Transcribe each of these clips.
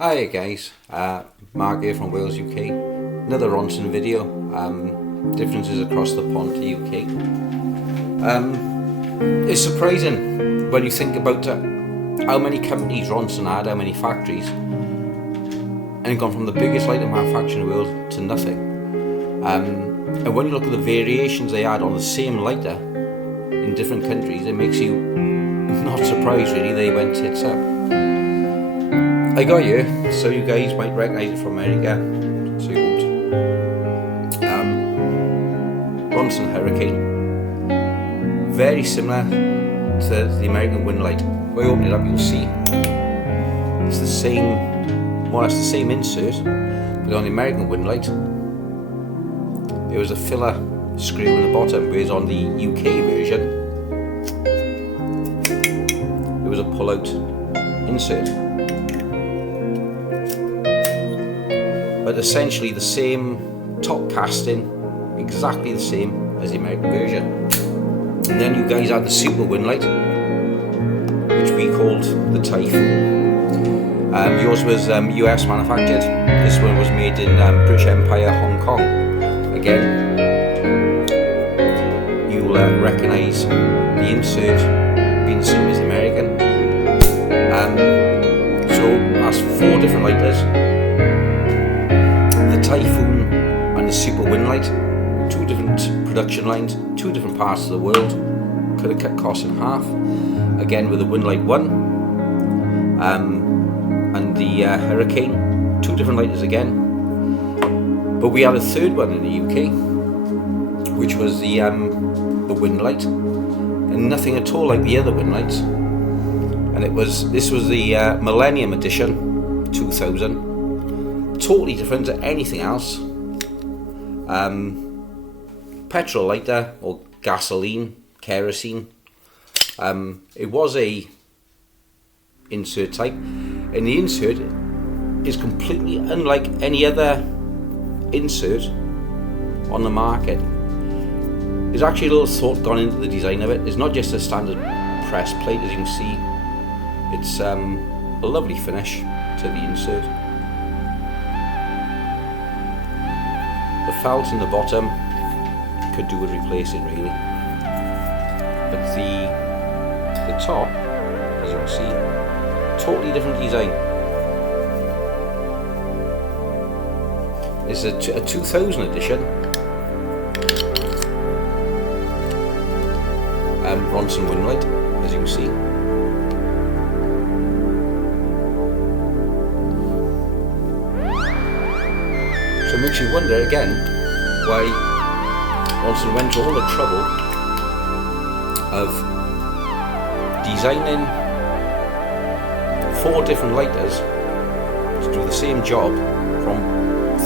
Hi guys, Mark here from Wales, UK. Another Ronson video, differences across the pond to UK. It's surprising when you think about how many companies Ronson had, how many factories, and gone from the biggest lighter manufacturer in the world to nothing. And when you look at the variations they had on the same lighter in different countries, it makes you not surprised really they went tits up. I got you, so you guys might recognise it from America, so you won't. Ronson Hurricane, very similar to the American Windlite. If I open it up, you'll see it's the same, more or less the same insert, but on the American Windlite, there was a filler screw in the bottom, whereas on the UK version, there was a pull-out insert. But essentially the same top casting, exactly the same as the American version. And then you guys had the Super Windlite, which we called the Typhoon. Yours was US manufactured. This one was made in British Empire, Hong Kong. Again, you'll recognise the insert being the same as the American. So that's 4 different lighters. The Typhoon and the Super Windlite, 2 different production lines, 2 different parts of the world, could have cut costs in half. Again with the Windlite 1 and the Hurricane, 2 different lighters again. But we had a third one in the UK, which was the Windlite, and nothing at all like the other Windlites. And this was the Millennium Edition 2000. Totally different to anything else. Petrol lighter or gasoline, kerosene. It was a insert type, and the insert is completely unlike any other insert on the market. There's actually a little thought gone into the design of it. It's not just a standard press plate, as you can see. It's a lovely finish to the insert. The felt in the bottom could do with replacing really, but the top, as you can see, totally different design. It's a 2000 edition Ronson Windlite, as you can see. So it makes you wonder again why Ronson went to all the trouble of designing 4 different lighters to do the same job from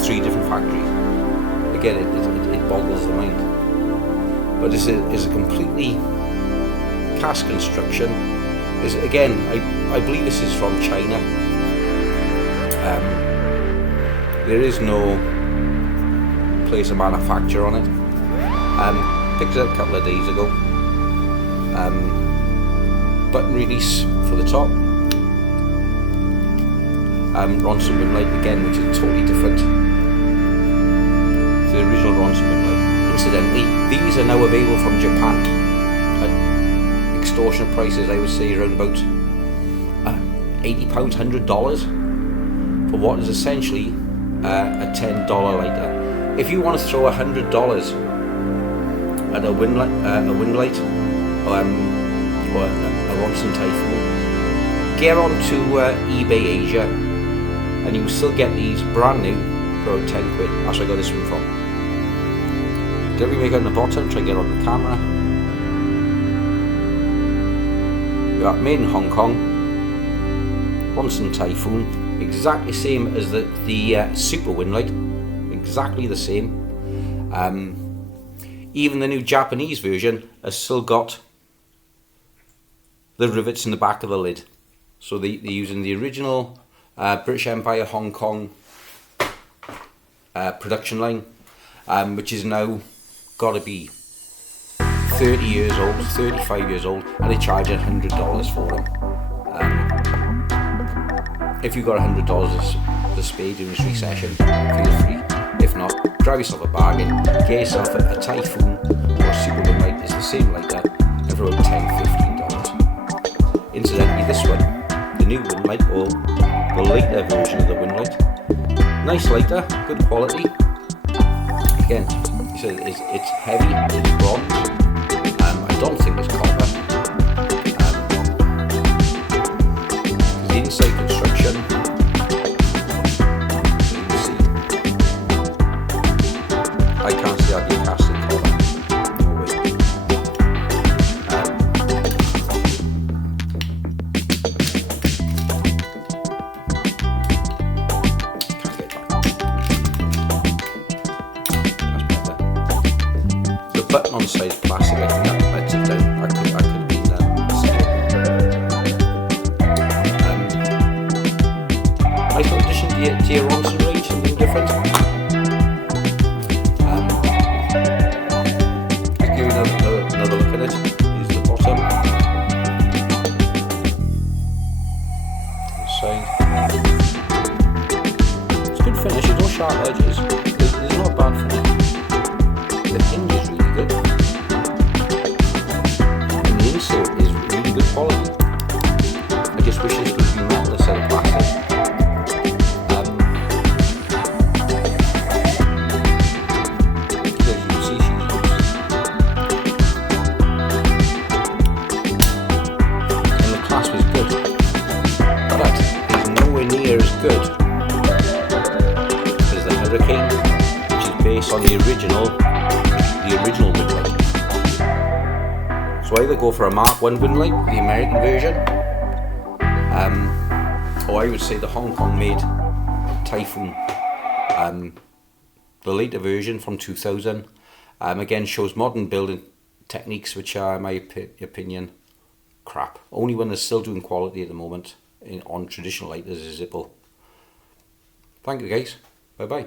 3 different factories. Again, it boggles the mind. But this is a completely cast construction. Again, I believe this is from China. There is no place of manufacture on it. Picked it up a couple of days ago. Button release for the top. Ronson Windlite again, which is totally different to the original Ronson Windlite. Incidentally, these are now available from Japan at extortionate prices. I would say around about £80, $100 for what is essentially a $10 lighter. If you want to throw $100 at a Windlite or a Ronson Typhoon, get onto eBay Asia, and you still get these brand new for about 10 quid. That's where I got this one from. Did we make it on the bottom? Try and get on the camera. We got made in Hong Kong. Ronson Typhoon, exactly the same as the Super Windlite, exactly the same. Even the new Japanese version has still got the rivets in the back of the lid. So they're using the original British Empire Hong Kong production line, which is now got to be 30 years old, 35 years old, and they charge $100 for them. If you've got $100 to spare during this recession, feel free. If not, grab yourself a bargain, get yourself a Typhoon or a Super Windlite. It's the same lighter, and for about $10–15. Incidentally, this one, the new Windlite, or the later version of the Windlite, nice lighter, good quality. Again, it's heavy, it's bronze. I don't think it's copper. The inside construction, you can see, I can't see that being cast in copper. No way. Can't get that. The button on the side is plastic. I think that lets it down. I could have been nice little addition to your Ronson range, something different. Let's give you another look at it. Here's the bottom. The side. It's good finish. There's no sharp edges. There's not bad finish. The hinge is really good, and the insert is really good quality. I just wish this would be metal instead of plastic. As you can see, and the clasp is good, but that is nowhere near as good as the Hurricane, which is based on the original Windlite. So either go for a Mark 1 Windlite, the American version, or I would say the Hong Kong made Typhoon. The later version from 2000 again shows modern building techniques which are, in my opinion, crap. Only one that's still doing quality at the moment on traditional lighters is Zippo. Thank you guys, bye bye.